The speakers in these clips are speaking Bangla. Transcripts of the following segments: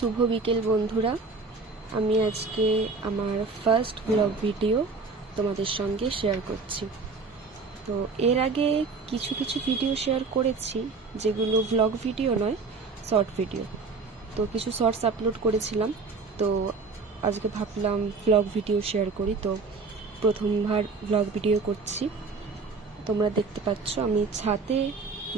শুভ বিকেল বন্ধুরা। আমি আজকে আমার ফার্স্ট ব্লগ ভিডিও তোমাদের সঙ্গে শেয়ার করছি। তো এর আগে কিছু ভিডিও শেয়ার করেছি যেগুলো ব্লগ ভিডিও নয়, শর্ট ভিডিও। তো কিছু শর্টস আপলোড করেছিলাম, তো আজকে ভাবলাম ব্লগ ভিডিও শেয়ার করি। তো প্রথমবার ব্লগ ভিডিও করছি। তোমরা দেখতে পাচ্ছ আমি ছাদে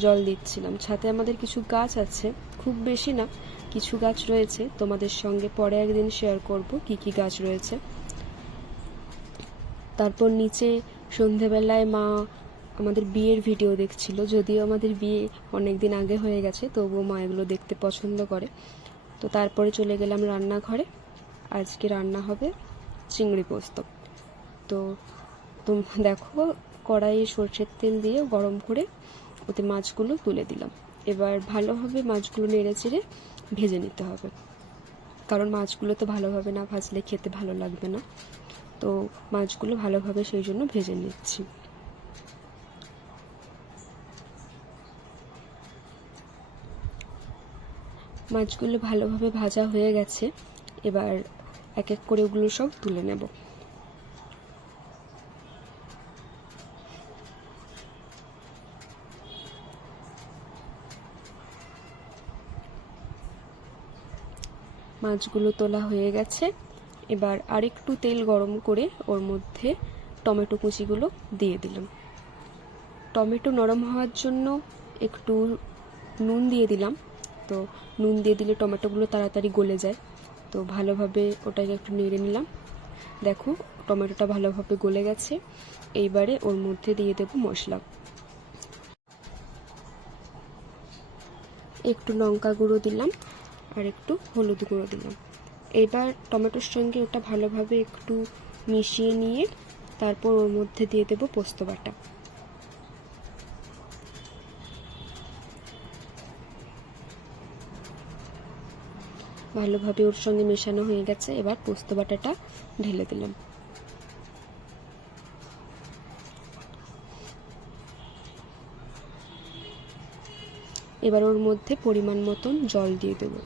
জল দিচ্ছিলাম। ছাদে আমাদের কিছু গাছ আছে, খুব বেশি না, কিছু গাছ রয়েছে। তোমাদের সঙ্গে পরে একদিন শেয়ার করব কি কি গাছ রয়েছে। তারপর নিচে সন্ধেবেলায় মা আমাদের বিয়ের ভিডিও দেখছিল, যদিও আমাদের বিয়ে অনেক দিন আগে হয়ে গেছে, তবুও মা এগুলো দেখতে পছন্দ করে। তো তারপরে চলে গেলাম রান্নাঘরে। আজকে রান্না হবে চিংড়ি পোস্ত। তো দেখো, কড়াইয়ে সরষের তেল দিয়ে গরম করে ওতে মাছগুলো তুলে দিলাম। এবার ভালোভাবে মাছগুলো নেড়ে চেড়ে ভেজে নিতে হবে, কারণ মাছগুলো তো ভালোভাবে না ভাজলে খেতে ভালো লাগবে না। তো মাছগুলো ভালোভাবে সেই জন্য ভেজে নিচ্ছি। মাছগুলো ভালোভাবে ভাজা হয়ে গেছে, এবার এক এক করে ওগুলো সব তুলে নেব। মাছগুলো তোলা হয়ে গেছে, এবার আরেকটু তেল গরম করে ওর মধ্যে টমেটো কুচিগুলো দিয়ে দিলাম। টমেটো নরম হওয়ার জন্য একটু নুন দিয়ে দিলাম। তো নুন দিয়ে দিলে টমেটোগুলো তাড়াতাড়ি গলে যায়। তো ভালোভাবে ওটাকে একটু নেড়ে নিলাম। দেখো, টমেটোটা ভালোভাবে গলে গেছে। এইবারে ওর মধ্যে দিয়ে দেব মশলা। একটু লঙ্কা গুঁড়ো দিলাম আর একটু হলুদ গুঁড়ো দিলাম। এবার টমেটোর সঙ্গে ওটা ভালোভাবে একটু মিশিয়ে নিয়ে তারপর ওর মধ্যে দিয়ে দেব পোস্ত বাটা। ভালোভাবে ওর সঙ্গে মেশানো হয়ে গেছে, এবার পোস্ত বাটাটা ঢেলে দিলাম। এবার ওর মধ্যে পরিমাণ মতন জল দিয়ে দেব।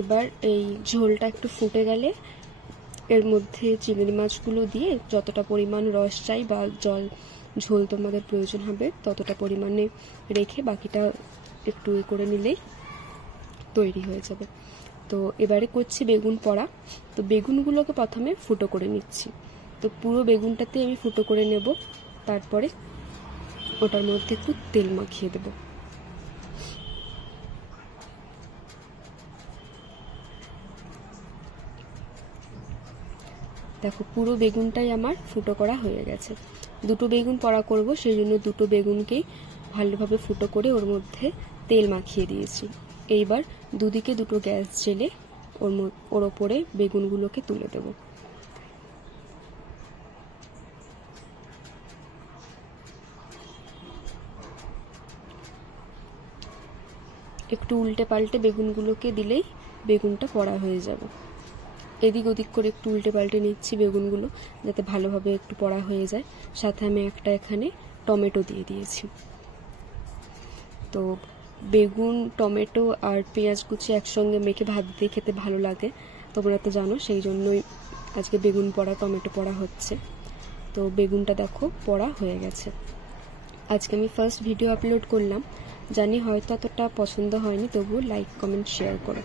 এবার এই ঝোলটা একটু ফুটে গেলে এর মধ্যে চিংড়ি মাছগুলো দিয়ে যতটা পরিমাণ রস চাই বা ঝোল তোমাদের প্রয়োজন হবে ততটা পরিমাণে রেখে বাকিটা একটু করে নিলেই তৈরি হয়ে যাবে। তো এবারে করছি বেগুন পোড়া। তো বেগুনগুলোকে প্রথমে ফুটো করে নিচ্ছি। তো পুরো বেগুনটাতে আমি ফুটো করে নেব, তারপরে ওটার মধ্যে একটু তেল মাখিয়ে দেব। দেখো, পুরো বেগুনটাই আমার ফুটো করা হয়ে গেছে। দুটো বেগুন পোড়া করব, সেই জন্য দুটো বেগুনকেই ভালোভাবে ফুটো করে ওর মধ্যে তেল মাখিয়ে দিয়েছি। এইবার দুদিকে দুটো গ্যাস জেলে ওর ওপরে বেগুনগুলোকে তুলে দেব। একটু উল্টে পাল্টে বেগুনগুলোকে দিলেই বেগুনটা পোড়া হয়ে যাবে। এদিক ওদিক করে একটু উল্টে পাল্টে নিচ্ছি বেগুনগুলো, যাতে ভালোভাবে একটু পোড়া হয়ে যায়। সাথে আমি একটা এখানে টমেটো দিয়ে দিয়েছি। তো বেগুন, টমেটো আর পেঁয়াজ কুচি একসঙ্গে মেখে ভাত দিয়ে খেতে ভালো লাগে, তোমরা তো জানো, সেই জন্যই আজকে বেগুন পোড়া টমেটো পোড়া হচ্ছে। তো বেগুনটা দেখো পোড়া হয়ে গেছে। আজকে আমি ফার্স্ট ভিডিও আপলোড করলাম, জানি হয়তো অতটা পছন্দ হয়নি, তবুও লাইক কমেন্ট শেয়ার করো।